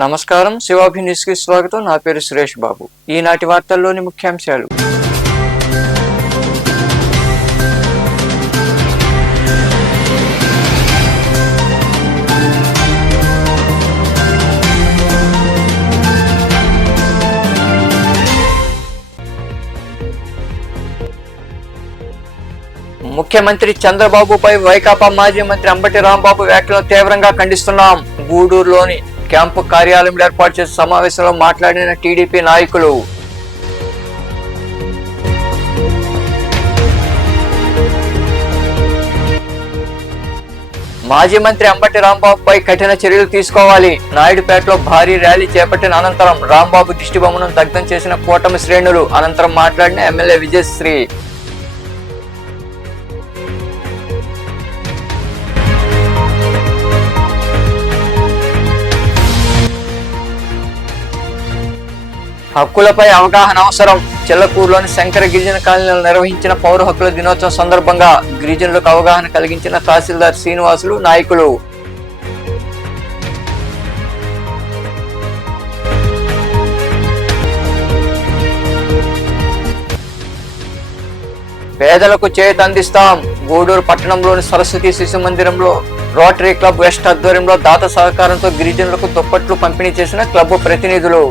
నమస్కారం, శివాభి న్యూస్ కి స్వాగతం. నా పేరు సురేష్ బాబు. ఈనాటి వార్తల్లోని ముఖ్యాంశాలు. ముఖ్యమంత్రి చంద్రబాబుపై వైకాపా మాజీ మంత్రి అంబటి రాంబాబు వ్యాఖ్యలను తీవ్రంగా ఖండిస్తున్నాం. గూడూరులోని క్యాంపు కార్యాలయంలో ఏర్పాటు చేసిన సమావేశంలో మాట్లాడిన టీడీపీ నాయకులు. మాజీ మంత్రి అంబటి రాంబాబుపై కఠిన చర్యలు తీసుకోవాలి. నాయుడుపేటలో భారీ ర్యాలీ చేపట్టిన అనంతరం రాంబాబు దిష్టిబొమ్మను దగ్ధం చేసిన కూటమి శ్రేణులు. అనంతరం మాట్లాడిన ఎమ్మెల్యే విజయశ్రీ. హక్కులపై అవగాహన అవసరం. చెల్లకూరులోని శంకర గిరిజన కాలనీలో నిర్వహించిన పౌర హక్కుల దినోత్సవం సందర్భంగా గిరిజనులకు అవగాహన కలిగించిన తహసీల్దార్ శ్రీనివాసులు, నాయకులు. పేదలకు చేయూత అందిస్తాం. గూడూరు పట్టణంలోని సరస్వతి శిశు మందిరంలో రోటరీ క్లబ్ వెస్ట్ ఆధ్వర్యంలో దాత సహకారంతో గిరిజనులకు దుప్పట్లు పంపిణీ చేసిన క్లబ్ ప్రతినిధులు.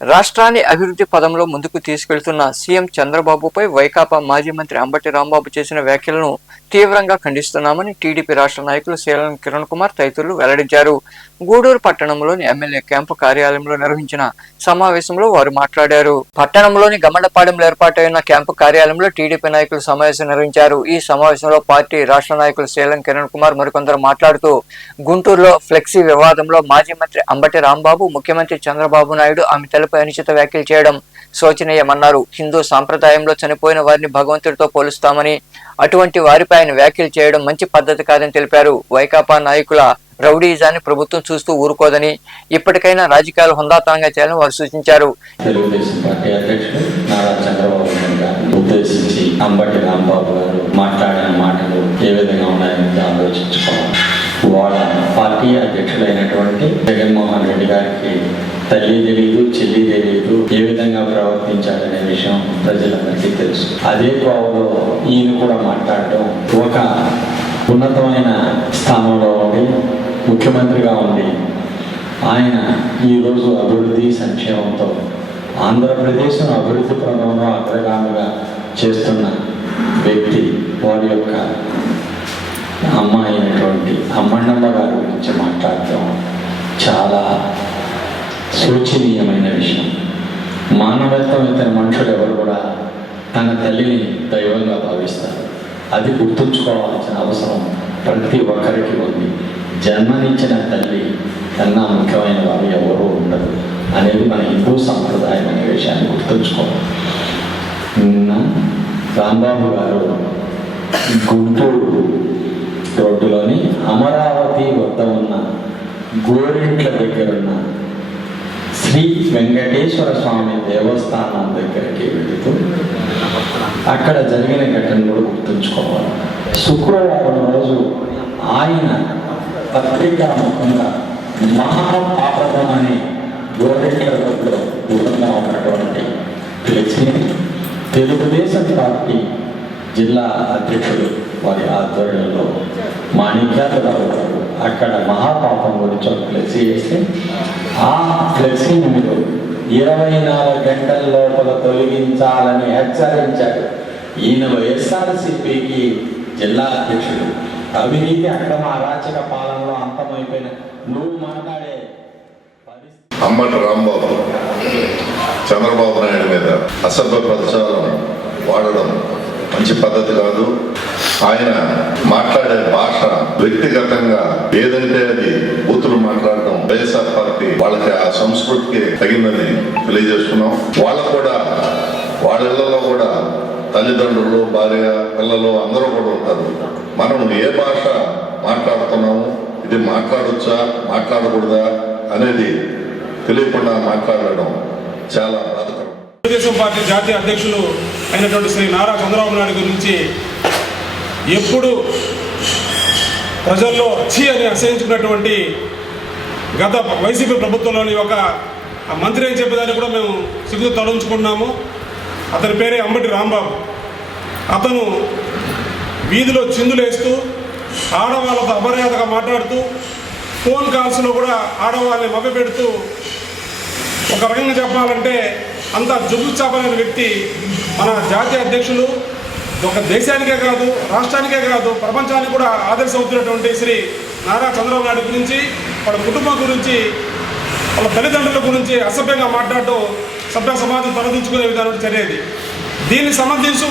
రాష్ట్రాన్ని అభివృద్ధి పదంలో ముందుకు తీసుకెళ్తున్న సీఎం చంద్రబాబుపై వైకాపా మాజీ మంత్రి అంబటి రాంబాబు చేసిన వ్యాఖ్యలను తీవ్రంగా ఖండిస్తున్నామని టీడీపీ రాష్ట్ర నాయకులు శీలం కిరణ్ కుమార్ తదితరులు వెల్లడించారు. గూడూరు పట్టణంలోని ఎమ్మెల్యే క్యాంపు కార్యాలయంలో నిర్వహించిన సమావేశంలో వారు మాట్లాడారు. పట్టణంలోని గమ్మడపాడెంలో ఏర్పాటైన క్యాంపు కార్యాలయంలో టీడీపీ నాయకులు సమావేశం నిర్వహించారు. ఈ సమావేశంలో పార్టీ రాష్ట్ర నాయకులు శీలం కిరణ్ కుమార్ మరికొందరు మాట్లాడుతూ, గుంటూరులో ఫ్లెక్సీ వివాదంలో మాజీ మంత్రి అంబటి రాంబాబు ముఖ్యమంత్రి చంద్రబాబు నాయుడు ఆమె తలపై అనుచిత వ్యాఖ్యలు చేయడం శోచనీయమన్నారు. హిందూ సాంప్రదాయంలో చనిపోయిన వారిని భగవంతుడితో పోలుస్తామని, అటువంటి వారిపై ఆయన వ్యాఖ్యలు చేయడం మంచి పద్ధతి కాదని తెలిపారు. వైకాపా నాయకుల రౌడీజాన్ని ప్రభుత్వం చూస్తూ ఊరుకోదని, ఇప్పటికైనా రాజకీయాలు హుందాతనంగా చేయాలని వారు సూచించారు. తెలుగుదేశం పార్టీ అధ్యక్షుడు నారా చంద్రబాబు నాయుడు గారిని ఉద్దేశించి అంబటి రాంబాబు గారు మాట్లాడిన మాటలు ఏ విధంగా ఉన్నాయని ఆలోచించుకోవాలి. వాళ్ళ పార్టీ అధ్యక్షుడైనటువంటి జగన్మోహన్ రెడ్డి గారికి తల్లి తెలియదు, చెల్లి తెలియదు, ఏ విధంగా ప్రవర్తించాలనే విషయం ప్రజలందరికీ తెలుసు. అదే కోవలో ఈయన కూడా మాట్లాడటం, ఒక ఉన్నతమైన స్థానంలో ఉండి ముఖ్యమంత్రిగా ఉండి ఆయన ఈరోజు అభివృద్ధి సంక్షేమంతో ఆంధ్రప్రదేశ్ను అభివృద్ధి పదంలో అగ్రగామిగా చేస్తున్న వ్యక్తి వారి యొక్క అమ్మ అయినటువంటి అమ్మన్నమ్మ గారి గురించి మాట్లాడటం చాలా శోచనీయమైన విషయం. మానవత్వమైన మనుషులు ఎవరు కూడా తన తల్లిని దైవంగా భావిస్తారు. అది గుర్తుంచుకోవాల్సిన అవసరం ప్రతి ఒక్కరికి ఉంది. జన్మనిచ్చిన తల్లి కన్నా ముఖ్యమైన వారు ఎవరూ ఉండదు అనేది మన హిందూ సంప్రదాయం అనే విషయాన్ని గుర్తుంచుకోవాలి. రాంబాబు గారు గుంటూరు రోడ్డులోని అమరావతి వద్ద ఉన్న గోరింట్ల దగ్గరున్న శ్రీ వెంకటేశ్వర స్వామి దేవస్థానం దగ్గరికి వెళుతూ అక్కడ జరిగిన ఘటన కూడా గుర్తుంచుకోవాలి. శుక్రవారం రోజు ఆయన పత్రికా ముఖంగా మహాపాపం అనే గోరింట్ల రోడ్లో దూరంగా ఉన్నటువంటి ఫ్లెక్సీని తెలుగుదేశం పార్టీ జిల్లా అధ్యక్షుడు వారి ఆధ్వర్యంలో మాణిక్యాలరావు గారు అక్కడ మహాపాపం గురించి ఒక ఫ్లెక్సీ వేస్తే ఆ ఫ్లెక్సీని మీరు 24 గంటల లోపల తొలగించాలని హెచ్చరించారు. ఈయన వైఎస్ఆర్సీపీకి జిల్లా అధ్యక్షుడు. అవినీతి అక్రమ అరాచక పాలనలో అంతమైపోయిన నువ్వు మాట్లాడే అంబటి రాంబాబు చంద్రబాబు నాయుడు మీద అసభ్య పదజాలం వాడడం మంచి పద్ధతి కాదు. ఆయన మాట్లాడే భాష వ్యక్తిగతంగా ఏదంటే అది బూతులు మాట్లాడటం వైఎస్ఆర్ పార్టీ వాళ్ళకి ఆ సంస్కృతికి తగిందని తెలియజేస్తున్నాం. వాళ్ళకు కూడా వాళ్ళ ఇళ్లలో కూడా తల్లిదండ్రులు, భార్య, పిల్లలు అందరూ కూడా ఉంటారు. మనం ఏ భాష మాట్లాడుతున్నాము, ఇది మాట్లాడొచ్చా మాట్లాడకూడదా అనేది తెలియకుండా మాట్లాడడం చాలా బాధకరం. తెలుగుదేశం పార్టీ జాతీయ అధ్యక్షులు అయినటువంటి శ్రీ నారా చంద్రబాబు నాయుడు గురించి ఎప్పుడు ప్రజల్లో ఛీ అని అసహించుకున్నటువంటి గత వైసీపీ ప్రభుత్వంలోని ఒక మంత్రి అని చెప్పేదాన్ని కూడా మేము సిగ్గు తొలగించుకున్నాము. అతని పేరే అంబటి రాంబాబు. అతను వీధిలో చిందులేస్తూ ఆడవాళ్ళతో అమర్యాదగా మాట్లాడుతూ ఫోన్ కాల్స్లో కూడా ఆడవాళ్ళని మభ్యపెడుతూ, ఒక రకంగా చెప్పాలంటే అంత జుగుచాపలేని వ్యక్తి మన జాతీయ అధ్యక్షులు. ఒక దేశానికే కాదు, రాష్ట్రానికే కాదు, ప్రపంచానికి కూడా ఆదర్శమవుతున్నటువంటి శ్రీ నారా చంద్రబాబు నాయుడు గురించి, వాళ్ళ కుటుంబం గురించి, వాళ్ళ తల్లిదండ్రుల గురించి అసభ్యంగా మాట్లాడటం సభ్య సమాజం తలదించుకునే విధానం చర్యది. దీన్ని సమర్థిస్తూ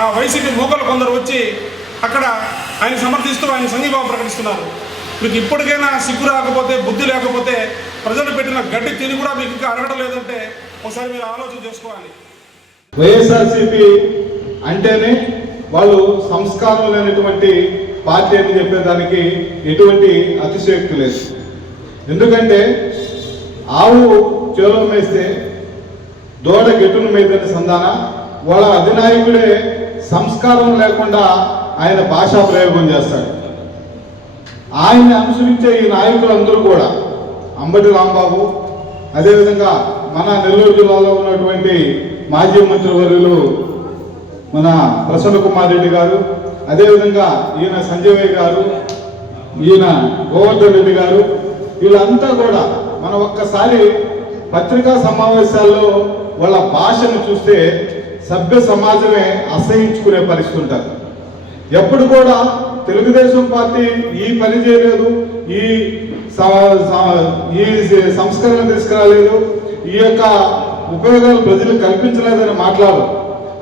ఆ వైసీపీ మూకలు కొందరు వచ్చి అక్కడ ఆయన సమర్థిస్తూ ఆయన సంఘీభావం ప్రకటిస్తున్నారు. మీకు ఇప్పటికైనా సిగ్గు రాకపోతే, బుద్ధి లేకపోతే, ప్రజలు పెట్టిన గడ్డి తిని కూడా మీకు ఇంకా అరగడం లేదంటే ఒకసారి మీరు ఆలోచన చేసుకోవాలి. వైఎస్ఆర్సీపీ అంటేనే వాళ్ళు సంస్కారం లేనటువంటి పార్టీ అని చెప్పేదానికి ఎటువంటి అతిశయోక్తి లేదు. ఎందుకంటే ఆవు చేలో మేస్తే దూడ గెట్టును మేదని సంధాన, వాళ్ళ అధినాయకుడే సంస్కారం లేకుండా ఆయన భాషా ప్రయోగం చేస్తాడు. ఆయన్ని అనుసరించే ఈ నాయకులందరూ కూడా అంబటి రాంబాబు, అదేవిధంగా మన నెల్లూరు జిల్లాలో ఉన్నటువంటి మాజీ మంత్రివర్యులు మన ప్రసన్న కుమార్ రెడ్డి గారు, అదేవిధంగా ఈయన సంజయ్ గారు, ఈయన గోవర్ధన్ రెడ్డి గారు, వీళ్ళంతా కూడా మనం ఒక్కసారి పత్రికా సమావేశాల్లో వాళ్ళ భాషను చూస్తే సభ్య సమాజమే అసహించుకునే పరిస్థితి ఉంటారు. ఎప్పుడు కూడా తెలుగుదేశం పార్టీ ఈ పని చేయలేదు, ఈ సంస్కరణ తీసుకురాలేదు, ఈ యొక్క ఉపయోగాలు ప్రజలకు కల్పించలేదని మాట్లాడు,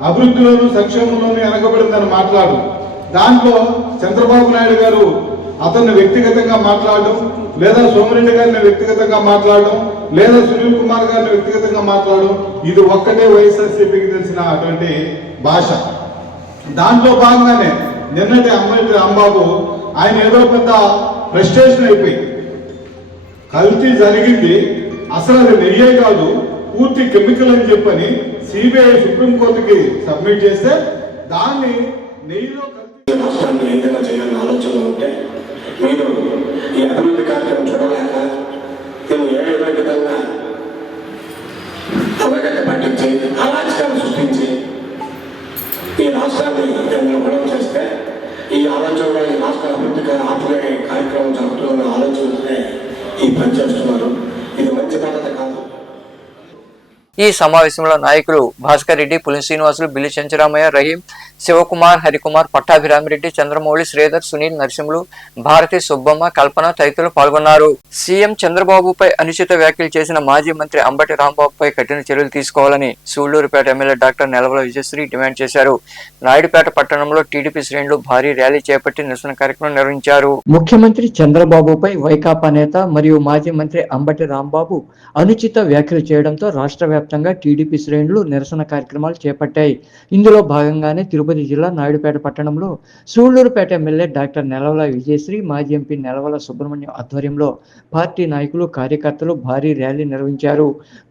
అభివృద్ధిలోనూ సంక్షేమంలోనూ వెనకబడిందని మాట్లాడు. దాంట్లో చంద్రబాబు నాయుడు గారు అతన్ని వ్యక్తిగతంగా మాట్లాడడం, లేదా సోమిరెడ్డి గారిని వ్యక్తిగతంగా మాట్లాడడం, లేదా సునీల్ కుమార్ గారిని వ్యక్తిగతంగా మాట్లాడడం, ఇది ఒక్కటే వైఎస్ఆర్సీపీకి తెలిసిన అటువంటి భాష. దాంట్లో భాగంగానే నిన్నటి అంబటి రాంబాబు ఆయన ఏదో పెద్ద ఫ్రస్ట్రేషన్ అయిపోయి, కల్తీ జరిగింది, అసలు అది నెయ్యే కాదు పూర్తి కెమికల్ అని చెప్పని సిబిఐ సుప్రీంకోర్టుకి సబ్మిట్ చేస్తే దాన్ని నెయ్యిలో రాష్ట్రాన్ని ఏదైనా చేయాలని ఆలోచనలో ఉంటే మీరు ఈ అభివృద్ధి కార్యక్రమం చూడలేక నేను ఏ విధంగా అవగాహన పట్టించి అరాచకాన్ని సృష్టించి ఈ రాష్ట్రాన్ని గొడవ చేస్తే ఈ ఆలోచనలో ఈ రాష్ట్ర అభివృద్ధికి ఆపే కార్యక్రమం జరుగుతున్న ఆలోచనలనే ఈ పని చేస్తున్నారు. ఇది మంచి పద్ధతి కాదు. ఈ సమావేశంలో నాయకులు భాస్కర్ రెడ్డి, పులి శ్రీనివాసులు, బిల్లి చెంచరామయ్య, రహీం, శివకుమార్, హరికుమార్, పట్టాభిరామిరెడ్డి, చంద్రమౌళి, శ్రీధర్, సునీల్, నరసింహులు, భారతి, సుబ్బమ్మ, కల్పన తదితరులు పాల్గొన్నారు. సీఎం చంద్రబాబుపై అనుచిత వ్యాఖ్యలు చేసిన మాజీ మంత్రి అంబటి రాంబాబుపై కఠిన చర్యలు తీసుకోవాలని Sullurpeta MLA doctor Nelavala Vijayashree demand చేశారు. నాయుడుపేట పట్టణంలో టీడీపీ శ్రేణులు భారీ ర్యాలీ చేపట్టి నిరసన కార్యక్రమం నిర్వహించారు. ముఖ్యమంత్రి చంద్రబాబుపై వైకాపా నేత మరియు మాజీ మంత్రి అంబటి రాంబాబు అనుచిత వ్యాఖ్యలు చేయడంతో రాష్ట్ర వ్యాప్తంగా టీడీపీ శ్రేణులు నిరసన కార్యక్రమాలు చేపట్టాయి. ఇందులో భాగంగానే తిరుపతి జిల్లా నాయుడుపేట పట్టణంలో సూళ్లూరుపేట ఎమ్మెల్యే డాక్టర్ నెలవల విజయశ్రీ, మాజీ ఎంపీ నెలవల సుబ్రహ్మణ్యం ఆధ్వర్యంలో పార్టీ నాయకులు, కార్యకర్తలు భారీ ర్యాలీ నిర్వహించారు.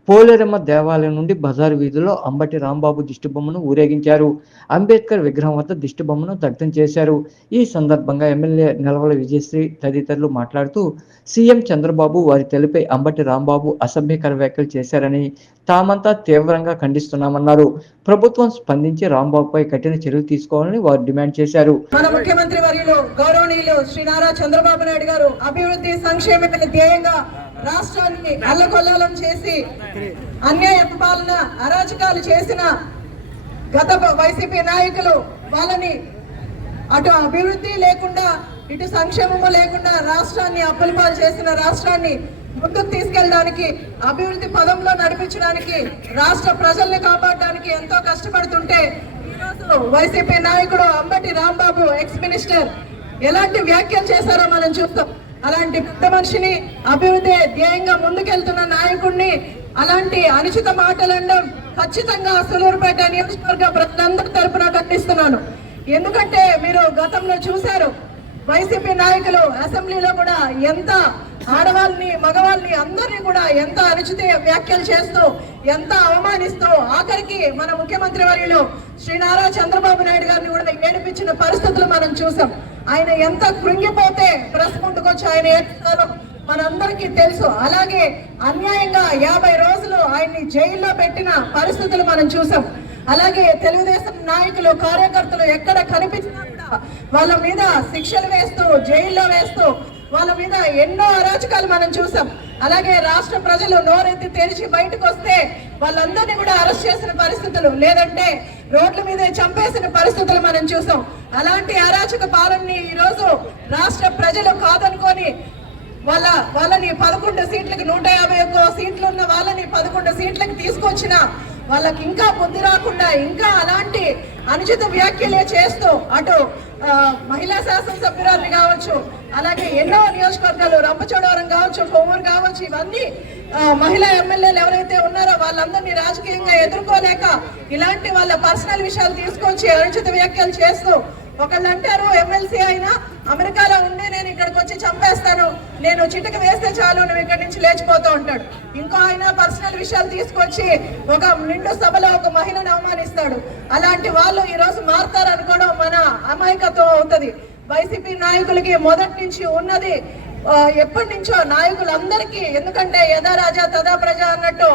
పోలేరమ్మ దేవాలయం నుండి బజారు వీధిలో అంబటి రాంబాబు దిష్టిబొమ్మను ఊరేగించారు. అంబేద్కర్ విగ్రహం వద్ద దిష్టిబొమ్మను దగ్ధం చేశారు. ఈ సందర్భంగా ఎమ్మెల్యే నెలవల విజయశ్రీ తదితరులు మాట్లాడుతూ సీఎం చంద్రబాబు వారి తల్లిపై అంబటి రాంబాబు అసభ్యకర వ్యాఖ్యలు చేశారని తామంతా తీవ్రంగా ఖండిస్తున్నామన్నారు. ప్రభుత్వం స్పందించి రాంబాబుపై కఠిన చర్యలు తీసుకోవాలని వారు డిమాండ్ చేశారు. మన ముఖ్యమంత్రి వర్యులు గౌరవనీయులు శ్రీ నారా చంద్రబాబు నాయుడు గారు అభివృద్ధి సంక్షేమమే ధ్యేయంగా రాష్ట్రాన్ని అల్లకొల్లాలం చేసి అన్యాయ పాలన, అరాచకాలు చేసిన గత వైసీపీ నాయకులు వాళ్ళని అటు అభివృద్ధి లేకుండా ఇటు సంక్షేమము లేకుండా రాష్ట్రాన్ని అప్పులపాలు చేసిన రాష్ట్రాన్ని ముందుకు తీసుకెళ్ళడానికి, అభివృద్ధి పదంలో నడిపించడానికి, రాష్ట్ర ప్రజల్ని కాపాడడానికి ఎంతో కష్టపడుతుంటే ఈరోజు వైసీపీ నాయకుడు అంబటి రాంబాబు ఎక్స్ మినిస్టర్ ఎలాంటి వ్యాఖ్యలు చేశారో మనం చూస్తాం. అలాంటి పెద్ద మనిషిని, అభివృద్ధి ధ్యేయంగా ముందుకెళ్తున్న నాయకుడిని అలాంటి అనుచిత మాటలు అనడం ఖచ్చితంగా సూలూరుపేట నియోజకవర్గ ప్రజలందరి తరపున ఖండిస్తున్నాను. ఎందుకంటే మీరు గతంలో చూశారు, వైసీపీ నాయకులు అసెంబ్లీలో కూడా ఎంత ఆడవాళ్ళని మగవాళ్ళని అందరినీ కూడా ఎంత అనుచిత వ్యాఖ్యలు చేస్తూ ఎంత అవమానిస్తూ ఆఖరికి మన ముఖ్యమంత్రి వర్యులు శ్రీ నారా చంద్రబాబు నాయుడు గారిని కూడా ఏడిపించిన పరిస్థితులు మనం చూసాం. ఆయన ఎంత కృంగిపోతే ప్రెస్ ముందుకొచ్చి ఆయన ఏడుస్తారో మనందరికీ తెలుసు. అలాగే అన్యాయంగా 50 రోజులు ఆయన్ని జైల్లో పెట్టిన పరిస్థితులు మనం చూసాం. అలాగే తెలుగుదేశం నాయకులు కార్యకర్తలు ఎక్కడ కనిపించినా కూడా వాళ్ళ మీద శిక్షలు వేస్తూ జైల్లో వేస్తూ వాళ్ళ మీద ఎన్నో అరాచకాలు మనం చూసాం. అలాగే రాష్ట్ర ప్రజలు నోరెత్తి తెరిచి బయటకు వస్తే వాళ్ళందరినీ కూడా అరెస్ట్ చేసిన పరిస్థితులు, లేదంటే రోడ్ల మీద చంపేసిన పరిస్థితులు మనం చూసాం. అలాంటి అరాచక పాలనని ఈరోజు రాష్ట్ర ప్రజలు కాదనుకొని వాళ్ళని 11 సీట్లకి 151 సీట్లు ఉన్న వాళ్ళని 11 సీట్లకి తీసుకొచ్చిన వాళ్ళకి ఇంకా బుద్ధి రాకుండా ఇంకా అలాంటి అనుచిత వ్యాఖ్యలే చేస్తూ అటు మహిళా శాసనసభ్యురాలు కావచ్చు, అలాగే ఎన్నో నియోజకవర్గాలు రంపచోడవరం కావచ్చు, కొవ్వూరు కావచ్చు, ఇవన్నీ మహిళా ఎమ్మెల్యేలు ఎవరైతే ఉన్నారో వాళ్ళందరినీ రాజకీయంగా ఎదుర్కోలేక ఇలాంటి వాళ్ళ పర్సనల్ విషయాలు తీసుకొచ్చి అనుచిత వ్యాఖ్యలు చేస్తూ ఒకళ్ళు అంటారు ఎమ్మెల్సీ అయినా అమెరికాలో ఉండి నేను ఇక్కడికి వచ్చి చంపేస్తాను, నేను చిటిక వేస్తే చాలు నువ్వు ఇక్కడి నుంచి లేచిపోతూ ఉంటాడు. ఇంకో ఆయన పర్సనల్ విషయాలు తీసుకొచ్చి ఒక నిండు సభలో ఒక మహిళను అవమానిస్తాడు. అలాంటి వాళ్ళు ఈ రోజు మారుతారు అనుకోవడం మన అమాయకత్వం అవుతుంది. వైసీపీ నాయకులకి మొదటి నుంచి ఉన్నది ఎప్పటి నుంచో నాయకులందరికీ, ఎందుకంటే యథా రాజా తదా ప్రజ అన్నట్టు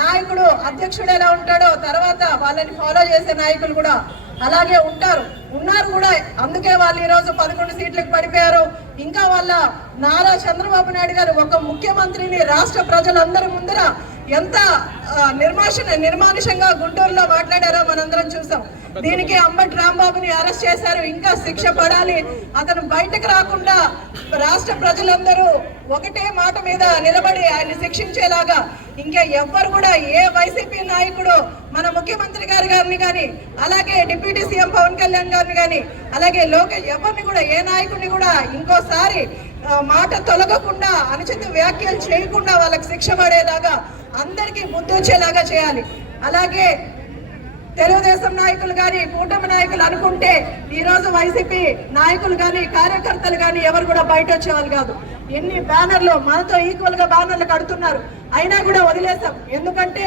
నాయకుడు అధ్యక్షుడు ఎలా ఉంటాడో తర్వాత వాళ్ళని ఫాలో చేసే నాయకులు కూడా అలాగే ఉన్నారు కూడా. అందుకే వాళ్ళు ఈరోజు 11 సీట్లకు పడిపోయారు. ఇంకా వాళ్ళ నారా చంద్రబాబు నాయుడు గారు ఒక ముఖ్యమంత్రిని రాష్ట్ర ప్రజలందరి ముందర ఎంత నిర్మానుషంగా గుంటూరులో మాట్లాడారో మనందరం చూసాం. దీనికి అంబటి రాంబాబుని అరెస్ట్ చేశారు, ఇంకా శిక్ష పడాలి, అతను బయటకు రాకుండా రాష్ట్ర ప్రజలందరూ ఒకటే మాట మీద నిలబడి ఆయన్ని శిక్షించేలాగా ఇంకా ఎవ్వరు కూడా ఏ వైసీపీ నాయకుడు మన ముఖ్యమంత్రి గారిని కానీ అలాగే డిప్యూటీ సీఎం పవన్ కళ్యాణ్ గారిని కానీ అలాగే ఎవరిని కూడా ఏ నాయకుడిని కూడా ఇంకోసారి మాట తొలగకుండా అనుచిత వ్యాఖ్యలు చేయకుండా వాళ్ళకి శిక్ష పడేలాగా అందరికీ బుద్ధి వచ్చేలాగా చేయాలి. అలాగే తెలుగుదేశం నాయకులు కానీ కూటమి నాయకులు అనుకుంటే ఈరోజు వైసీపీ నాయకులు కానీ కార్యకర్తలు కానీ ఎవరు కూడా బయట వచ్చేవాళ్ళు కాదు. ఎన్ని బ్యానర్లు మనతో ఈక్వల్ గా బ్యానర్లు కడుతున్నారు, అయినా కూడా వదిలేసాం. ఎందుకంటే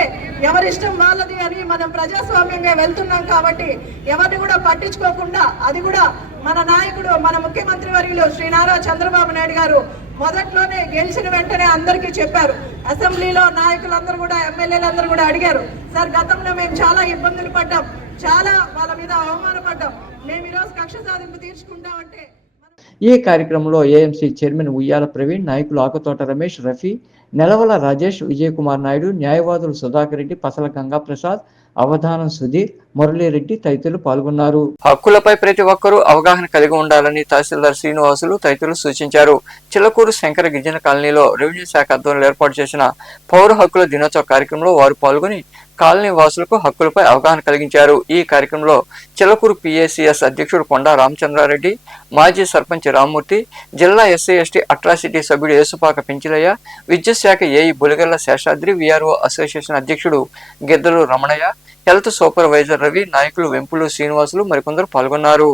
ఎవరిష్టం వాళ్ళది అని మనం ప్రజాస్వామ్యంగా వెళ్తున్నాం కాబట్టి ఎవరిని కూడా పట్టించుకోకుండా, అది కూడా మన నాయకుడు మన ముఖ్యమంత్రి వర్యులు శ్రీ నారా చంద్రబాబు నాయుడు గారు మొదట్లోనే గెలిచిన వెంటనే అందరికీ చెప్పారు. అసెంబ్లీలో నాయకులందరూ కూడా ఎమ్మెల్యేలందరూ కూడా అడిగారు, సార్ గతంలో మేము చాలా ఇబ్బందులు పడ్డాం, చాలా వాళ్ళ మీద అవమానపడ్డాం, మేము ఈరోజు కక్ష సాధింపు తీర్చుకుంటామంటే. ఈ కార్యక్రమంలో ఏఎంసీ చైర్మన్ ఉయ్యాల ప్రవీణ్, నాయకులు ఆకుతోట రమేష్, రఫీ, నెలవల రాజేష్, విజయ్ కుమార్ నాయుడు, న్యాయవాదులు సుధాకర్ రెడ్డి, పసల గంగా ప్రసాద్, అవధానం సుధీర్, మురళీరెడ్డి తదితరులు పాల్గొన్నారు. హక్కులపై ప్రతి ఒక్కరూ అవగాహన కలిగి ఉండాలని తహసీల్దార్ శ్రీనివాసులు తదితరులు సూచించారు. చిలకూరు శంకర గిరిజన కాలనీలో రెవెన్యూ శాఖ ఆధ్వర్యంలో ఏర్పాటు చేసిన పౌర హక్కుల దినోత్సవ కార్యక్రమంలో వారు పాల్గొని కాలనీ వాసులకు హక్కులపై అవగాహన కలిగించారు. ఈ కార్యక్రమంలో చిలకూరు పిఏసిఎస్ అధ్యక్షుడు కొండా రామచంద్రారెడ్డి, మాజీ సర్పంచ్ రామ్మూర్తి, జిల్లా ఎస్సీ ఎస్టీ అట్రాసిటీ సభ్యుడు యేసుపాక పెంచిలయ్య, విద్యుత్ శాఖ ఏఈ బులిగల్ల శేషాద్రి, విఆర్ఓ అసోసియేషన్ అధ్యక్షుడు గిద్దలు రమణయ్య, హెల్త్ సూపర్వైజర్ రవి, నాయకులు వెంపులు శ్రీనివాసులు మరికొందరు పాల్గొన్నారు.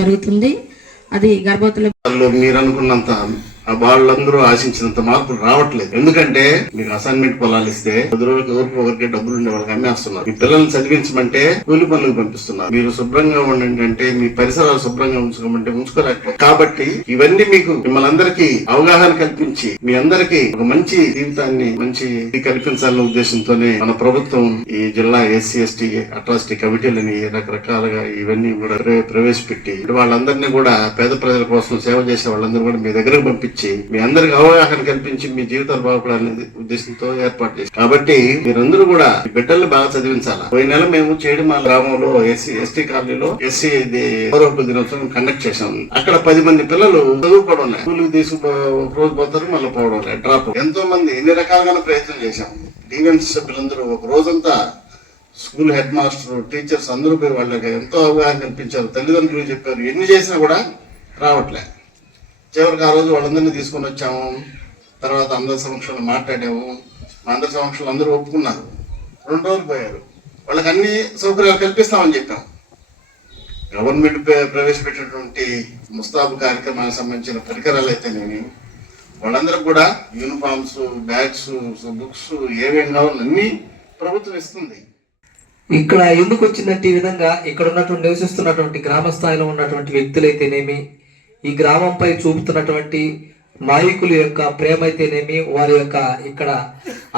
జరుగుతుంది. అది గర్భవతులు మీరు అనుకున్నంత వాళ్ళందరూ ఆశించినంత మార్పులు రావట్లేదు. ఎందుకంటే మీకు అసైన్మెంట్ పొలాలు ఇస్తే 10 రోజులకి ఒకరికి డబ్బులు ఉండే వాళ్ళకి అమ్మేస్తున్నారు. మీ పిల్లల్ని చదివించమంటే కూలి పనులకు పంపిస్తున్నారు. మీరు శుభ్రంగా ఉండండి అంటే మీ పరిసరాలు శుభ్రంగా ఉంచుకోమంటే ఉంచుకోలేకపోతే. కాబట్టి ఇవన్నీ మీకు మిమ్మల్ని అందరికీ అవగాహన కల్పించి మీ అందరికీ ఒక మంచి జీవితాన్ని కల్పించాలనే ఉద్దేశంతోనే మన ప్రభుత్వం ఈ జిల్లా ఎస్సీ ఎస్టీ అట్రాసిటీ కమిటీలని రకరకాలుగా ఇవన్నీ కూడా ప్రవేశపెట్టి వాళ్ళందరినీ కూడా పేద ప్రజల కోసం సేవ చేసే వాళ్ళందరూ కూడా మీ దగ్గరకు పంపించి మీ అందరికి అవగాహన కల్పించి మీ జీవితాలు బాగుపడాలనే ఉద్దేశంతో ఏర్పాటు చేశారు. కాబట్టి మీరందరూ కూడా బిడ్డల్ని బాగా చదివించాలా. పోయిన నెల మేము చేడిమాల గ్రామంలో ఎస్టీ కాలనీలో ఎస్సీ పౌర హక్కుల దినోత్సవం కండక్ట్ చేశాం. అక్కడ 10 మంది పిల్లలు చదువుకోవడం లేదు, స్కూల్కి ఒక రోజు పోతారు మళ్ళీ పోవడం లేదు, డ్రాప్. ఎంతో మంది ఎన్ని రకాలుగా ప్రయత్నం చేశాం. డివెన్స్ సభ్యులందరూ ఒక రోజంతా స్కూల్ హెడ్ మాస్టర్ టీచర్స్ అందరూ పోయి వాళ్ళకి ఎంతో అవగాహన కల్పించారు. తల్లిదండ్రులు చెప్పారు, ఎన్ని చేసినా కూడా రావట్లే. చివరికి ఆ రోజు వాళ్ళందరినీ తీసుకొని వచ్చాము. తర్వాత అందరి సమక్షంలో మాట్లాడాము. మా అందరి సమక్షంలో అందరూ ఒప్పుకున్నారు. 2 రోజులు పోయారు. వాళ్ళకి అన్ని సౌకర్యాలు కల్పిస్తామని చెప్పాం. గవర్నమెంట్ ప్రవేశపెట్టినటువంటి ముస్తాబు కార్యక్రమానికి సంబంధించిన పరికరాలు అయితేనేమి, వాళ్ళందరూ కూడా యూనిఫామ్స్, బ్యాగ్స్, బుక్స్ ఏమేం కావాలో అన్నీ ప్రభుత్వం ఇస్తుంది. ఇక్కడ ఎందుకు వచ్చిందంటే ఈ విధంగా ఇక్కడ ఉన్నటువంటి నివసిస్తున్నటువంటి గ్రామ స్థాయిలో ఉన్నటువంటి వ్యక్తులైతేనేమి, ఈ గ్రామంపై చూపుతున్నటువంటి నాయకుల యొక్క ప్రేమ అయితేనేమి, వారి యొక్క ఇక్కడ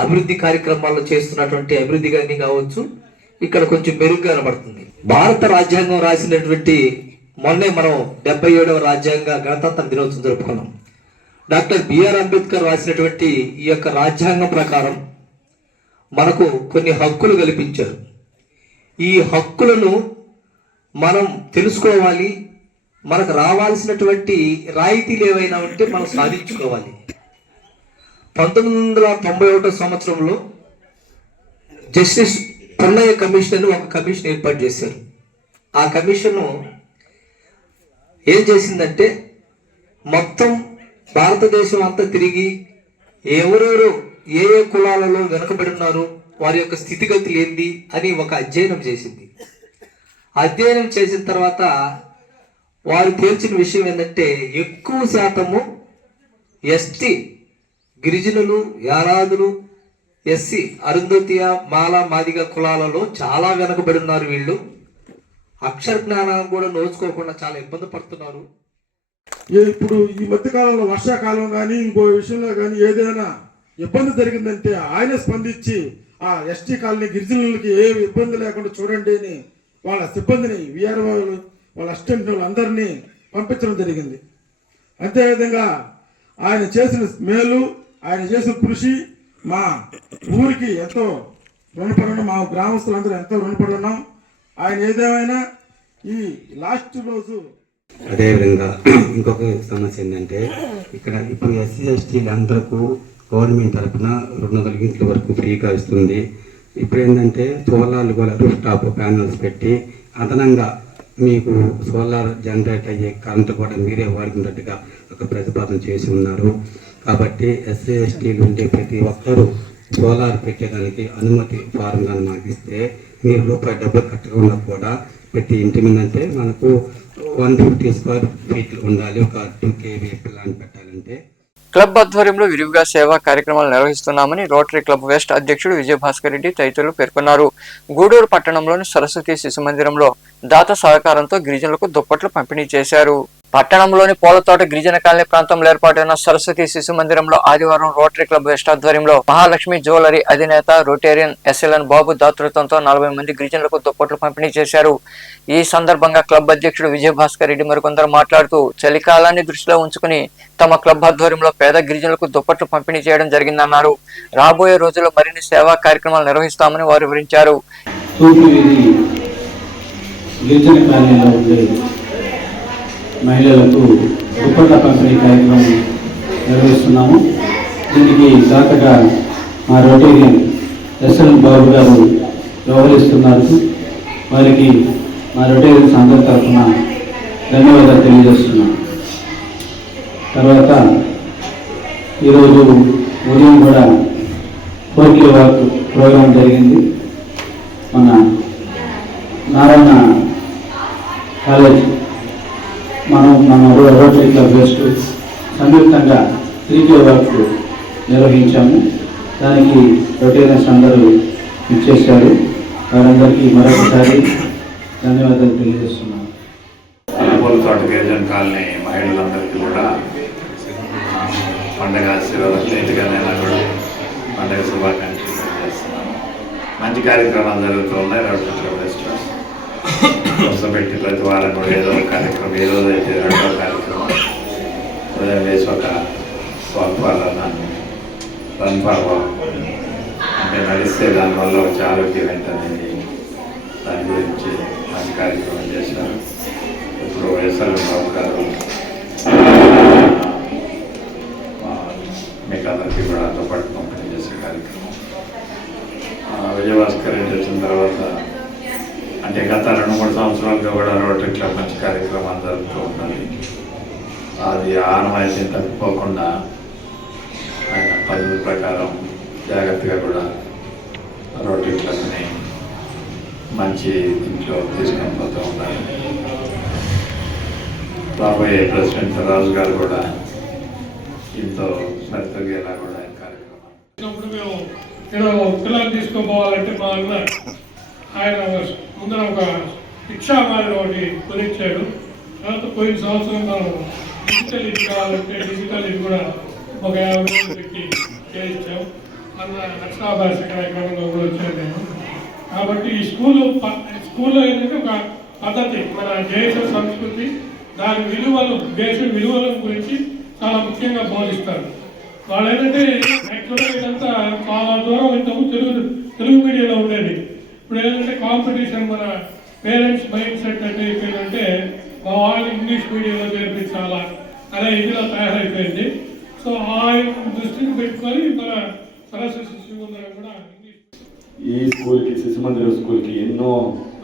అభివృద్ధి కార్యక్రమాల్లో చేస్తున్నటువంటి అభివృద్ధి కానీ కావచ్చు, ఇక్కడ కొంచెం మెరుగ్గా కనబడుతుంది. భారత రాజ్యాంగం రాసినటువంటి మొన్నే మనం 77వ రాజ్యాంగ గణతంత్ర దినోత్సవం జరుపుకున్నాం. డాక్టర్ బిఆర్ అంబేద్కర్ రాసినటువంటి ఈ యొక్క రాజ్యాంగం ప్రకారం మనకు కొన్ని హక్కులు కల్పించారు. ఈ హక్కులను మనం తెలుసుకోవాలి. మనకు రావాల్సినటువంటి రాయితీలు ఏవైనా ఉంటే మనం సాధించుకోవాలి. 1991 సంవత్సరంలో జస్టిస్ పున్నయ్య కమిషన్ అని ఒక కమిషన్ ఏర్పాటు చేశారు. ఆ కమిషను ఏం చేసిందంటే మొత్తం భారతదేశం అంతా తిరిగి ఎవరెవరు ఏ ఏ కులాలలో వెనుకబడి ఉన్నారు, వారి యొక్క స్థితిగతులు ఏంది అని ఒక అధ్యయనం చేసింది. అధ్యయనం చేసిన తర్వాత వారు తేల్చిన విషయం ఏంటంటే ఎక్కువ శాతము ఎస్టీ, గిరిజనులు, యారాదులు, ఎస్సీ, అరుంధతీయ, మాల, మాదిగ కులాలలో చాలా వెనుకబడి ఉన్నారు. వీళ్ళు అక్షర జ్ఞానం కూడా నోచుకోకుండా చాలా ఇబ్బంది పడుతున్నారు. ఇప్పుడు ఈ మధ్యకాలంలో వర్షాకాలం కానీ ఇంకో విషయంలో కానీ ఏదైనా ఇబ్బంది జరిగిందంటే ఆయన స్పందించి ఆ ఎస్టీ కాలనీ గిరిజనులకి ఏ ఇబ్బంది లేకుండా చూడండి అని వాళ్ళ సిబ్బందిని, విఆర్ఓ వాళ్ళ అసిస్టెంట్ అందరినీ పంపించడం జరిగింది. అంతేవిధంగా ఆయన చేసిన మేలు, ఆయన చేసిన కృషి మా ఊరికి ఎంతో రుణపడి, మా గ్రామస్తులందరూ ఎంతో రుణపడి ఉన్నాం. ఆయన ఏదేమైనా ఈ లాస్ట్ రోజు. అదేవిధంగా ఇంకొక సమస్య ఏంటంటే ఇక్కడ ఇప్పుడు ఎస్సీ ఎస్టీలు అందరికీ గవర్నమెంట్ తరఫున 200 యూనిట్ల వరకు ఫ్రీగా ఇస్తుంది. ఇప్పుడు ఏంటంటే సోలార్లు కూడా రూఫ్ టాప్ ప్యానల్స్ పెట్టి అదనంగా మీకు సోలార్ జనరేట్ అయ్యే కరెంటు కూడా మీరే వాడుకున్నట్టుగా ఒక ప్రతిపాదన చేసి ఉన్నారు. కాబట్టి ఎస్సీ ఎస్టీలు ఉండే ప్రతి ఒక్కరూ సోలార్ పెట్టేదానికి అనుమతి ఫారం కానీ మాకు ఇస్తే మీరు రూపాయి డబ్బులు కట్టకుండా కూడా ప్రతి ఇంటి మీద అంటే మనకు 150 స్క్వేర్ ఫీట్లు ఉండాలి. ఒక 2 kV ప్లాంట్ పెట్టాలంటే క్లబ్ ఆధ్వర్యంలో విరివిగా సేవా కార్యక్రమాలు నిర్వహిస్తున్నామని రోటరీ క్లబ్ వెస్ట్ అధ్యక్షుడు విజయభాస్కర్ రెడ్డి తదితరులు పేర్కొన్నారు. గూడూరు పట్టణంలోని సరస్వతి శిశు మందిరంలో దాత సహకారంతో గిరిజనులకు దుప్పట్లు పంపిణీ చేశారు. పట్టణంలోని పూలతోట గిరిజన కాలనీ ప్రాంతంలో ఏర్పాటైన సరస్వతి శిశు మందిరంలో ఆదివారం రోటరీ క్లబ్ వెస్ట్ ఆధ్వర్యంలో మహాలక్ష్మి జ్యువెలరీ అధినేత రోటేరియన్ ఎస్ఎల్ఎన్ బాబు దాతృత్వంతో 40 మంది గిరిజనులకు దుప్పట్లు పంపిణీ చేశారు. ఈ సందర్భంగా క్లబ్ అధ్యక్షుడు విజయభాస్కర్ రెడ్డి మరికొందరు మాట్లాడుతూ చలికాలాన్ని దృష్టిలో ఉంచుకుని తమ క్లబ్ ఆధ్వర్యంలో పేద గిరిజనులకు దుప్పట్లు పంపిణీ చేయడం జరిగిందన్నారు. రాబోయే రోజుల్లో మరిన్ని సేవా కార్యక్రమాలు నిర్వహిస్తామని వారు వివరించారు. మహిళలకు దుప్పట్ల పంపిణీ కార్యక్రమం నిర్వహిస్తున్నాము. దీనికి దాతగా మా రోటేరియన్ ఎస్ఎల్ బాబు గారు వ్యవహరిస్తున్నారు. వారికి మా రోటేరియన్స్ అందరి తరఫున ధన్యవాదాలు తెలియజేస్తున్నాం. తర్వాత ఈరోజు ఉదయం కూడా 4 kW ప్రోగ్రాం జరిగింది. మన నారాయణ కాలేజ్ మన రోటరీ క్లబ్ వెస్ట్ సంయుక్తంగా 3 kW నిర్వహించాము. దానికి రొటేరియన్స్ అందరూ ఇచ్చేశారు. వారందరికీ మరొకసారి ధన్యవాదాలు తెలియజేస్తున్నాను. పూలతోట గిరిజన కాలనీ మహిళలందరికీ కూడా పండగ లేటుగానైనా కూడా పండగ శుభాకాంక్షలు తెలియజేస్తున్నాము. మంచి కార్యక్రమాలు జరుగుతూ ఉన్నాయి. రోటరీ క్లబ్ వెస్ట్ పెట్టి ప్రతి వారం కూడా ఏదో ఒక కార్యక్రమం, ఏ రోజు అయితే 2వ కార్యక్రమం ఉదయం వేసి ఒక రన్ ఫర్ వాక్ అంటే నడిస్తే దానివల్ల వచ్చే ఆరోగ్యం అనేది దాని గురించి మంచి కార్యక్రమం చేశారు. ఇప్పుడు ఎస్ఎల్ బాబు గారు మీకు అందరికీ కూడా దుప్పట్లు పంపిణీ చేసే కార్యక్రమం. విజయభాస్కర్ రెడ్డి వచ్చిన తర్వాత అంటే గత 2-3 సంవత్సరాలుగా కూడా రోటరీ క్లబ్ మంచి కార్యక్రమాలు జరుగుతూ ఉన్నాయి. అది ఆనవాయితీని తప్పిపోకుండా ఆయన పద్ధతి ప్రకారం జాగ్రత్తగా కూడా రోటరీ క్లబ్ని మంచి ఇంట్లో తీసుకొని పోతూ ఉన్నారు. రాబోయే ప్రెసిడెంట్ రాజు గారు కూడా ఎంతో మెత్తగా కూడా కార్యక్రమం మేము పిల్లలు తీసుకోపోవాలంటే మా అన్న ఆయన ముందర ఒక రిక్షా మాదిరి ఒకటి కొనిచ్చాడు. తర్వాత పోయిన సంవత్సరం మనం డిజిటల్ ఇది కావాలంటే డిజిటల్ ఇది కూడా ఒక 50 రోజులు పెట్టి చేయించాం. అన్న అక్షరాభ్యాస కార్యక్రమంలో కూడా వచ్చాను నేను. కాబట్టి ఈ స్కూల్లో ఏంటంటే ఒక పద్ధతి, మన దేశ సంస్కృతి, దాని విలువలు, దేశ విలువల గురించి చాలా ముఖ్యంగా బోధిస్తారు. వాళ్ళు ఏంటంటే యాక్చువల్గా ఇదంతా చాలా దూరం ఇంతకు తెలుగు మీడియంలో ఉండేది. ఇప్పుడు ఏంటంటే కాంపిటీషన్, మన పేరెంట్స్ మైండ్ సెట్ అంటే అయిపోయిందంటే మా వాళ్ళు ఇంగ్లీష్ మీడియంలో చేర్పించాలా అనే ఇదిలో తయారైపోయింది. సో ఆ దృష్టిని పెట్టుకొని మన సరస్వతి శిశు మందిరం కూడా ఈ స్కూల్కి, శిశు మందిరం స్కూల్కి ఎన్నో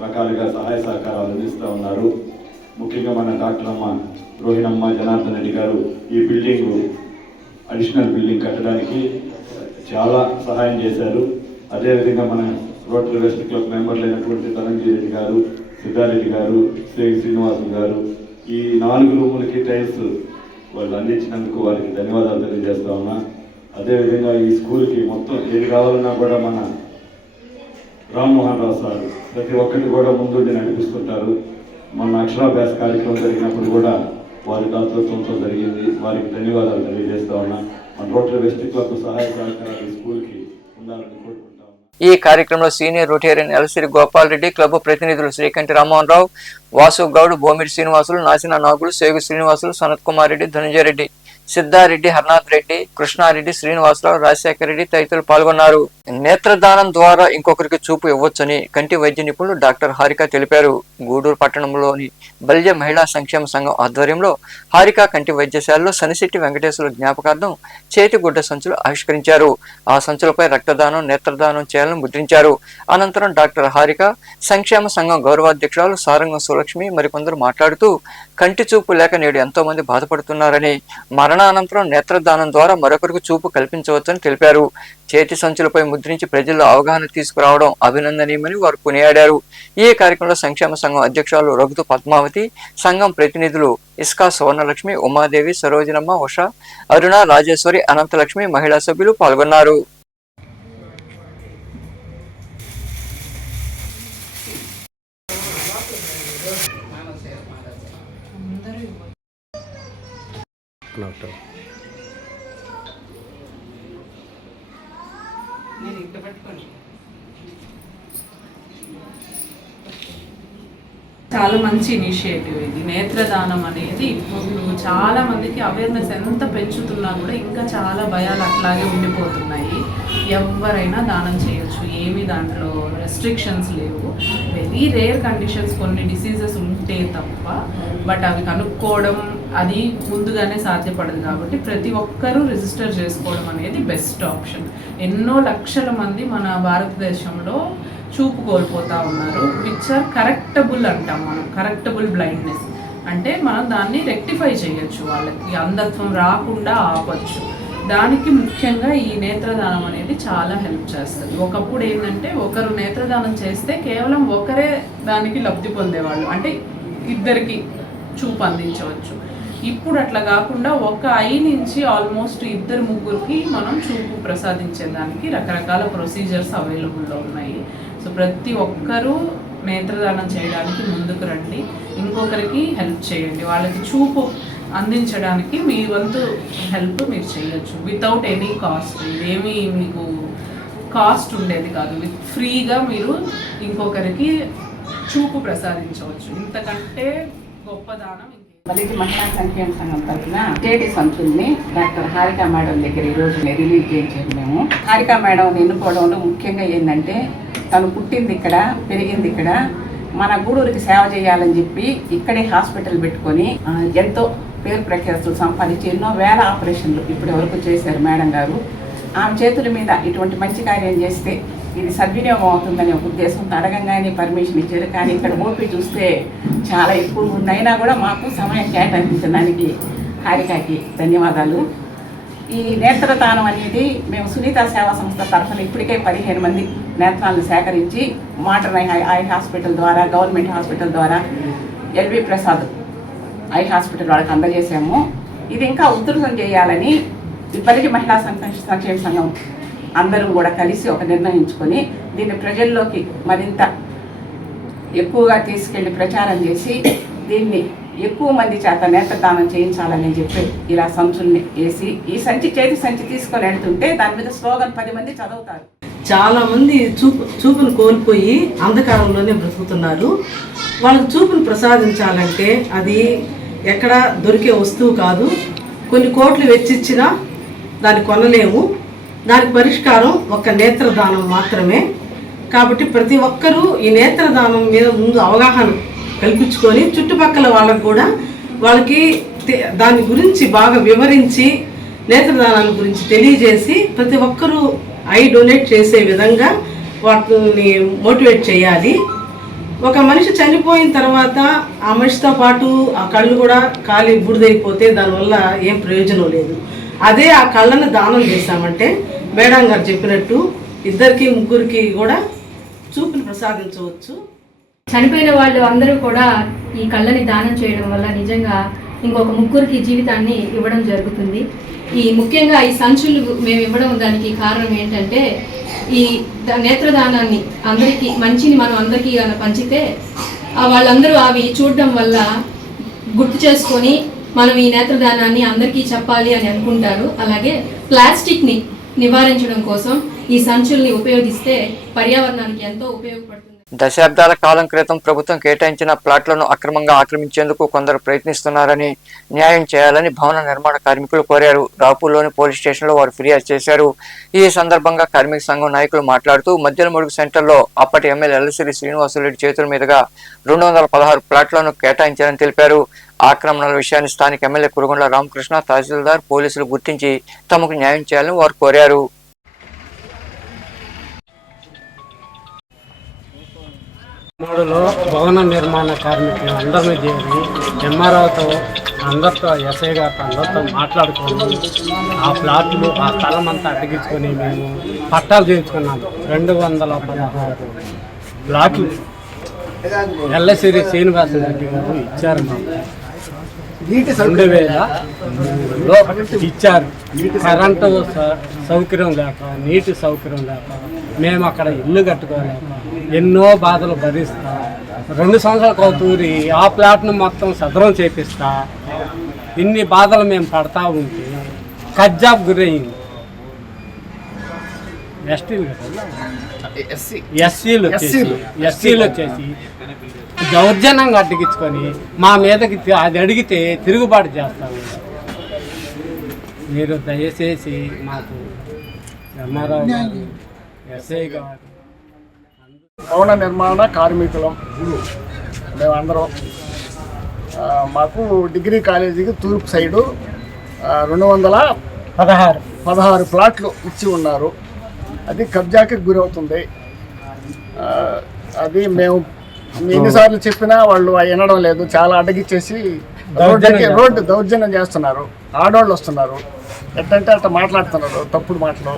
రకాలుగా సహాయ సహకారాలు అందిస్తూ ఉన్నారు. ముఖ్యంగా మన డాక్టర్ అమ్మ రోహిణమ్మ జనార్దన్ రెడ్డి గారు ఈ బిల్డింగ్, అడిషనల్ బిల్డింగ్ కట్టడానికి చాలా సహాయం చేశారు. అదేవిధంగా మన రోటరీ వెస్ట్ క్లబ్ మెంబర్లు అయినటువంటి ధనంజయ రెడ్డి గారు, సిద్ధారెడ్డి గారు, శ్రీనివాసు గారు, ఈ 4 రూములకి టైల్స్ వాళ్ళు అందించినందుకు వారికి ధన్యవాదాలు తెలియజేస్తా ఉన్నా. అదేవిధంగా ఈ స్కూల్కి మొత్తం ఏది కావాలన్నా కూడా మన రామ్మోహన్ రావు సార్ ప్రతి ఒక్కరిని కూడా ముందుండి నడిపిస్తుంటారు. మన అక్షరాభ్యాస కార్యక్రమం జరిగినప్పుడు కూడా వారి దాతృత్వంతో జరిగింది. వారికి ధన్యవాదాలు తెలియజేస్తా ఉన్నా. మన రోటరీ వెస్ట్ క్లబ్ సహాయ సహకారాలు స్కూల్కి ఉండాలని కోరుకుంటాం. ఈ కార్యక్రమంలో senior Rotarian Elsiri Gopal Reddy, club ప్రతినిధులు శ్రీకంఠి రామ్మోహన్ రావు, వాసు గౌడ్, బోమిడి శ్రీనివాసులు, నాసిన నాగులు, సేగు శ్రీనివాసులు, సనత్ కుమార్ రెడ్డి, ధనంజయ రెడ్డి, సిద్ధారెడ్డి, హర్నాథ్ రెడ్డి, కృష్ణారెడ్డి, శ్రీనివాసరావు, రాజశేఖర రెడ్డి తదితరులు పాల్గొన్నారు. నేత్రదానం ద్వారా ఇంకొకరికి చూపు ఇవ్వొచ్చని కంటి వైద్య నిపుణులు డాక్టర్ హారిక తెలిపారు. గూడూరు పట్టణంలోని బల్య మహిళా సంక్షేమ సంఘం ఆధ్వర్యంలో హారిక కంటి వైద్యశాలలో సనిశెట్టి వెంకటేశ్వర జ్ఞాపకార్థం చేతి గుడ్డ సంచులు ఆవిష్కరించారు. ఆ సంచులపై రక్తదానం, నేత్రదానం చేయాలని ముద్రించారు. అనంతరం డాక్టర్ హారిక, సంక్షేమ సంఘం గౌరవాధ్యక్షురాలు సారంగం సులక్ష్మి మరికొందరు మాట్లాడుతూ కంటి చూపు లేక నేడు ఎంతో మంది బాధపడుతున్నారని, మరణానంతరం నేత్రదానం ద్వారా మరొకరికి చూపు కల్పించవచ్చని తెలిపారు. చేతి సంచులపై ముద్రించి ప్రజల్లో అవగాహన తీసుకురావడం అభినందనీయమని వారు కొనియాడారు. ఈ కార్యక్రమంలో సంక్షేమ సంఘం అధ్యక్షురాలు రఘుతు పద్మావతి, సంఘం ప్రతినిధులు ఇస్కా సువర్ణలక్ష్మి, ఉమాదేవి, సరోజనమ్మ, ఉష, అరుణ, రాజేశ్వరి, అనంతలక్ష్మి, మహిళా సభ్యులు పాల్గొన్నారు. చాలా మంచి ఇనిషియేటివ్ ఇది. నేత్రదానం అనేది ఇప్పుడు చాలా మందికి అవేర్నెస్ ఎంత పెంచుతున్నా కూడా ఇంకా చాలా భయాలు అట్లాగే ఉండిపోతున్నాయి. ఎవరైనా దానం చేయొచ్చు, ఏమీ దాంట్లో రెస్ట్రిక్షన్స్ లేవు. వెరీ రేర్ కండిషన్స్, కొన్ని డిసీజెస్ ఉంటే తప్ప, బట్ అవి కనుక్కోవడం అది ముందుగానే సాధ్యపడదు. కాబట్టి ప్రతి ఒక్కరూ రిజిస్టర్ చేసుకోవడం అనేది బెస్ట్ ఆప్షన్. ఎన్నో లక్షల మంది మన భారతదేశంలో చూపు కోల్పోతూ ఉన్నారు. విచ్ ఆర్ కరెక్టబుల్ అంటాం మనం. కరెక్టబుల్ బ్లైండ్నెస్ అంటే మనం దాన్ని రెక్టిఫై చేయొచ్చు, వాళ్ళకి అంధత్వం రాకుండా ఆపచ్చు. దానికి ముఖ్యంగా ఈ నేత్రదానం అనేది చాలా హెల్ప్ చేస్తుంది. ఒకప్పుడు ఏంటంటే ఒకరు నేత్రదానం చేస్తే కేవలం ఒకరే దానికి లబ్ధి పొందేవాళ్ళు, అంటే ఇద్దరికి చూపు అందించవచ్చు. ఇప్పుడు అట్లా కాకుండా ఒక ఐ నుంచి ఆల్మోస్ట్ 2-3కి మనం చూపు ప్రసాదించేదానికి రకరకాల ప్రొసీజర్స్ అవైలబుల్లో ఉన్నాయి. సో ప్రతి ఒక్కరూ నేత్రదానం చేయడానికి ముందుకు రండి, ఇంకొకరికి హెల్ప్ చేయండి. వాళ్ళకి చూపు అందించడానికి మీ వంతు హెల్ప్ మీరు చేయొచ్చు వితౌట్ ఎనీ కాస్ట్. ఇదేమీ మీకు కాస్ట్ ఉండేది కాదు. ఫ్రీగా మీరు ఇంకొకరికి చూపు ప్రసాదించవచ్చు. ఇంతకంటే గొప్ప దానం బలిజీ మహిళా సంక్షేమ సంఘం తరఫున చేతి సంచుల్ని డాక్టర్ హారిక మేడం దగ్గర ఈరోజు రిలీజ్ చేయించాము. మేము హారిక మేడం ఎన్నుకోవడంలో ముఖ్యంగా ఏంటంటే తను పుట్టింది ఇక్కడ, పెరిగింది ఇక్కడ, మన గూడూరుకి సేవ చేయాలని చెప్పి ఇక్కడే హాస్పిటల్ పెట్టుకొని ఎంతో పేరు ప్రఖ్యాతులు సంపాదించి ఎన్నో వేల ఆపరేషన్లు ఇప్పటి వరకు చేశారు మేడం గారు. ఆమె చేతుల మీద ఇటువంటి మంచి కార్యం చేస్తే ఇది సద్వినియోగం అవుతుందనే ఒక ఉద్దేశంతో అడగంగానే పర్మిషన్ ఇచ్చారు. కానీ ఇక్కడ ఓపీ చూస్తే చాలా ఎక్కువ ఉంది. అయినా కూడా మాకు సమయం కేటాయించడానికి హారికకి ధన్యవాదాలు. ఈ నేత్రదానం అనేది మేము సునీత సేవా సంస్థ తరఫున ఇప్పటికే 15 మంది నేత్రాలను సేకరించి మోడర్న్ ఐ హాస్పిటల్ ద్వారా, గవర్నమెంట్ హాస్పిటల్ ద్వారా, ఎల్వి ప్రసాద్ ఐ హాస్పిటల్ వాళ్ళకి అందజేసాము. ఇది ఇంకా ఉధృతం చేయాలని ఇప్పటికీ మహిళా సంక్షేమ సంఘం అందరం కూడా కలిసి ఒక నిర్ణయించుకొని దీన్ని ప్రజల్లోకి మరింత ఎక్కువగా తీసుకెళ్లి ప్రచారం చేసి దీన్ని ఎక్కువ మంది చేత నేత్రదానం చేయించాలని చెప్పి ఇలా సంచుల్ని వేసి ఈ చేతి సంచి తీసుకొని వెళ్తుంటే దాని మీద స్లోగన్ 10 మంది చదువుతారు. చాలా మంది చూపును కోల్పోయి అంధకారంలోనే బ్రతుకుతున్నారు. వాళ్ళకి చూపును ప్రసాదించాలంటే అది ఎక్కడ దొరికే వస్తువు కాదు. కొన్ని కోట్లు వెచ్చిచ్చినా దాన్ని కొనలేము. దానికి పరిష్కారం ఒక నేత్రదానం మాత్రమే. కాబట్టి ప్రతి ఒక్కరూ ఈ నేత్రదానం మీద ముందు అవగాహన కల్పించుకొని చుట్టుపక్కల వాళ్ళకు కూడా వాళ్ళకి దాని గురించి బాగా వివరించి నేత్రదానాల గురించి తెలియజేసి ప్రతి ఒక్కరూ ఐ డొనేట్ చేసే విధంగా వాటిని మోటివేట్ చేయాలి. ఒక మనిషి చనిపోయిన తర్వాత ఆ మనిషితో పాటు ఆ కళ్ళు కూడా ఖాళీ బూడిదైపోతే దానివల్ల ఏం ప్రయోజనం లేదు. అదే ఆ కళ్ళను దానం చేశామంటే మేడం గారు చెప్పినట్టు 2 3 కూడా చూపును ప్రసాదించవచ్చు. చనిపోయిన వాళ్ళు అందరూ కూడా ఈ కళ్ళని దానం చేయడం వల్ల నిజంగా ఇంకొక 3 జీవితాన్ని ఇవ్వడం జరుగుతుంది. ముఖ్యంగా ఈ సంచులు మేము ఇవ్వడం దానికి కారణం ఏంటంటే ఈ నేత్రదానాన్ని అందరికీ మంచిని మనం అందరికీ పంచితే వాళ్ళందరూ అవి చూడడం వల్ల గుర్తు చేసుకొని మనం ఈ నేత్రదానాన్ని అందరికీ చెప్పాలి అని అనుకుంటారు. అలాగే ప్లాస్టిక్ని నివారించడం కోసం ఈ సంచుల్ని ఉపయోగిస్తే పర్యావరణానికి ఎంతో ఉపయోగపడుతుంది. దశాబ్దాల కాలం క్రితం ప్రభుత్వం కేటాయించిన ప్లాట్లను అక్రమంగా ఆక్రమించేందుకు కొందరు ప్రయత్నిస్తున్నారని, న్యాయం చేయాలని భవన నిర్మాణ కార్మికులు కోరారు. రాపూర్లోని పోలీస్ స్టేషన్లో వారు ఫిర్యాదు చేశారు. ఈ సందర్భంగా కార్మిక సంఘం నాయకులు మాట్లాడుతూ మధ్యలమడుగు సెంటర్లో అప్పటి ఎమ్మెల్యే ఎల్లసిరి శ్రీనివాసరెడ్డి చేతుల మీదుగా 216 ప్లాట్లను కేటాయించారని తెలిపారు. ఆక్రమణల విషయాన్ని స్థానిక ఎమ్మెల్యే కురుగొండ్ల రామకృష్ణ, తహసీల్దార్, పోలీసులు గుర్తించి తమకు న్యాయం చేయాలని వారు కోరారు. మూడులో భవన నిర్మాణ కార్మికులు అందరినీ చేరి ఎంఆర్ఓతో అందరితో ఎస్ఐ గారితో అందరితో మాట్లాడుకొని ఆ ప్లాట్లు ఆ స్థలం అంతా అడ్డగించుకొని మేము పట్టాలు చేయించుకున్నాము. 216 ప్లాట్లు ఎల్లసిరి శ్రీనివాసరెడ్డి గారు ఇచ్చారు. మాకు 2000లో ఇచ్చారు. కరెంటు సౌకర్యం లేక, నీటి సౌకర్యం లేక, మేము అక్కడ ఇల్లు కట్టుకోలేక ఎన్నో బాధలు భరిస్తా 2 సంవత్సరాల కౌతూరి ఆ ప్లాట్ను మొత్తం సదరం చేపిస్తా ఇన్ని బాధలు మేము పడతా ఉంటే కబ్జాకు గురయ్యింది. ఎస్సీలు వచ్చేసి దౌర్జన్యంగా అడ్డగించుకొని మా మీదకి అది అడిగితే తిరుగుబాటు చేస్తాము. మీరు దయచేసి మాకు ఎంఆర్ఓ గారు, ఎస్ఐ గారు, భవన నిర్మాణ కార్మికులం మేమందరం మాకు డిగ్రీ కాలేజీకి తూర్పు సైడు 216 ప్లాట్లు ఇచ్చి ఉన్నారు. అది కబ్జాకి గురవుతుంది. అది మేము ఎన్నిసార్లు చెప్పినా వాళ్ళు వినడం లేదు. చాలా అడ్డగిచ్చేసి రోడ్డు దౌర్జన్యం చేస్తున్నారు. ఆడవాళ్ళు వస్తున్నారు, ఎట్టంటే అట్లా మాట్లాడుతున్నారు, తప్పుడు మాటలు.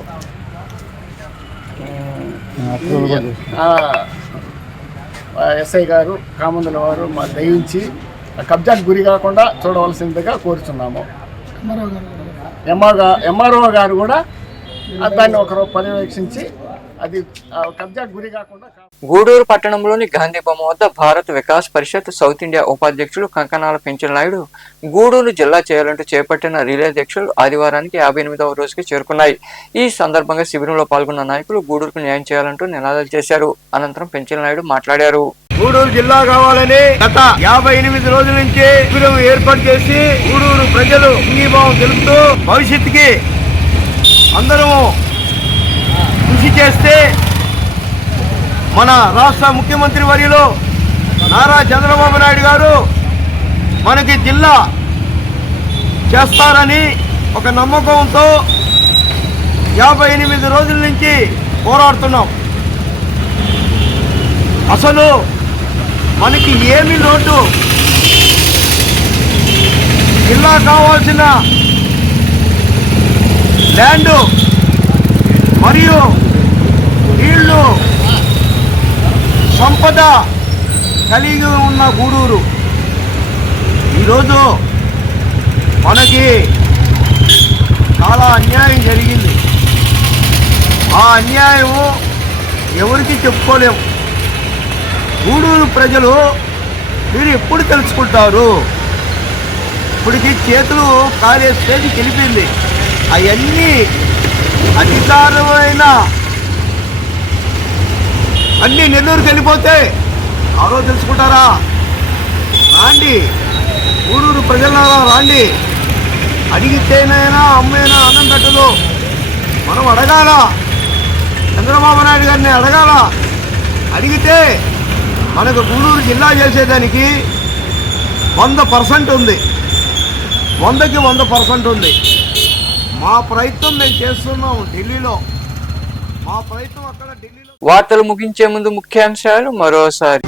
ఎస్ఐ గారు, కామందుల వారు మా దయించి కబ్జాకు గురి కాకుండా చూడవలసిందిగా కోరుతున్నాము. ఎంఆర్ఓ గారు కూడా దాన్ని ఒకరు పర్యవేక్షించి అది కబ్జాకు గురి కాకుండా. గూడూరు పట్టణంలోని గాంధీ బొమ్మ వద్ద భారత్ వికాస్ పరిషత్ సౌత్ ఇండియా ఉపాధ్యక్షులు కంకనాల పెంచిన నాయుడు గూడూరు జిల్లా చేయాలంటూ చేపట్టిన రిలే దీక్షలు ఆదివారానికి 58వ రోజుకి చేరుకున్నాయి. ఈ సందర్భంగా శిబిరంలో పాల్గొన్న నాయకులు గూడూరుకు న్యాయం చేయాలంటూ నినాదాలు చేశారు. అనంతరం పెంచిన నాయుడు మాట్లాడారు. గూడూరు జిల్లా కావాలని గత 58 రోజుల నుంచి శిబిరం ఏర్పాటు చేసి గూడూరు ప్రజలు సంఘీభావం తెలుపుతూ భవిష్యత్తుకి అందరూ కృషి చేస్తే మన రాష్ట్ర ముఖ్యమంత్రి వర్యులు నారా చంద్రబాబు నాయుడు గారు మనకి జిల్లా చేస్తారని ఒక నమ్మకంతో 58 రోజుల నుంచి పోరాడుతున్నాం. అసలు మనకి ఏమి లోటు జిల్లా కావాల్సిన ల్యాండ్ మరియు నీళ్లు సంపద కలిగి ఉన్న గూడూరు ఈరోజు మనకి చాలా అన్యాయం జరిగింది. ఆ అన్యాయము ఎవరికి చెప్పుకోలేము. గూడూరు ప్రజలు మీరు ఎప్పుడు తెలుసుకుంటారు? ఇప్పటికి చేతులు కాలే స్టేజ్కి వెళ్ళిపోయింది. అవన్నీ అధికారమైన అన్నీ నెల్లూరుకి వెళ్ళిపోతే ఆ రోజు తెలుసుకుంటారా? రాండి, గూడూరు ప్రజలారా రాండి. అడిగితేనైనా అమ్మైనా అన్నం పెట్టదు. మనం అడగాల, చంద్రబాబు నాయుడు గారిని అడగాల. అడిగితే మనకు గూడూరు జిల్లా చేసేదానికి 100% ఉంది. 100కి 100% ఉంది. మా ప్రయత్నం మేము చేస్తున్నాం ఢిల్లీలో. మా ప్రయత్నం అక్కడ ఢిల్లీలో. వార్తలు ముగించే ముందు ముఖ్యాంశాలు మరోసారి.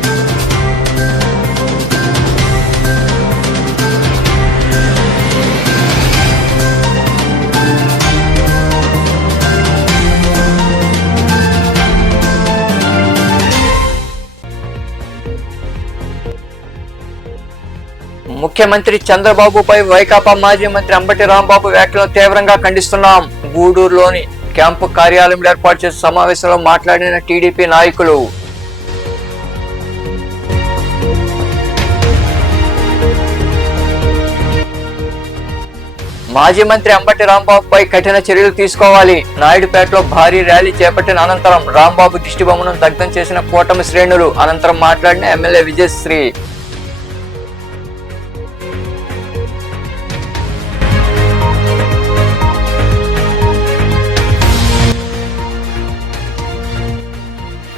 ముఖ్యమంత్రి చంద్రబాబుపై వైకాపా మాజీ మంత్రి అంబటి రాంబాబు వ్యాఖ్యలను తీవ్రంగా ఖండిస్తున్నాం. గూడూరులోని క్యాంపు కార్యాలయంలో ఏర్పాటు చేసిన సమావేశంలో మాట్లాడిన టీడీపీ నాయకులు. మాజీ మంత్రి అంబటి రాంబాబుపై కఠిన చర్యలు తీసుకోవాలి. నాయుడుపేటలో భారీ ర్యాలీ చేపట్టిన అనంతరం రాంబాబు దిష్టిబొమ్మను దగ్ధం చేసిన కూటమి శ్రేణులు. అనంతరం మాట్లాడిన ఎమ్మెల్యే విజయశ్రీ.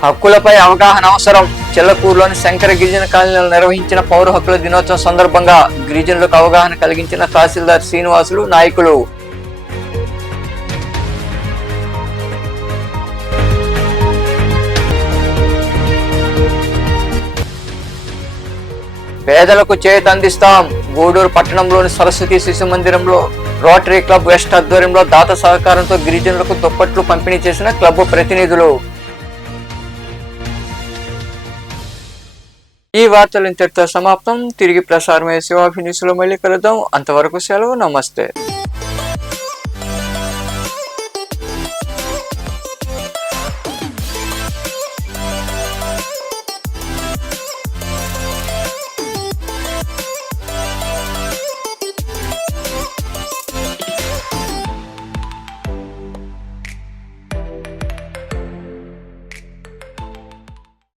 హక్కులపై అవగాహన అవసరం. చెల్లకూరులోని శంకర గిరిజన కాలనీలో నిర్వహించిన పౌర హక్కుల దినోత్సవం సందర్భంగా గిరిజనులకు అవగాహన కలిగించిన తహసీల్దార్ శ్రీనివాసులు, నాయకులు. పేదలకు చేయూత అందిస్తాం. గూడూరు పట్టణంలోని సరస్వతి శిశు మందిరంలో రోటరీ క్లబ్ వెస్ట్ ఆధ్వర్యంలో దాత సహకారంతో గిరిజనులకు దుప్పట్లు పంపిణీ చేసిన క్లబ్ ప్రతినిధులు. ఈ వార్తలు ఇంతటితో సమాప్తం. తిరిగి ప్రసారమయ్యే శివాభినీసులో మళ్ళీ కలుద్దాం. అంతవరకు సెలవు. నమస్తే.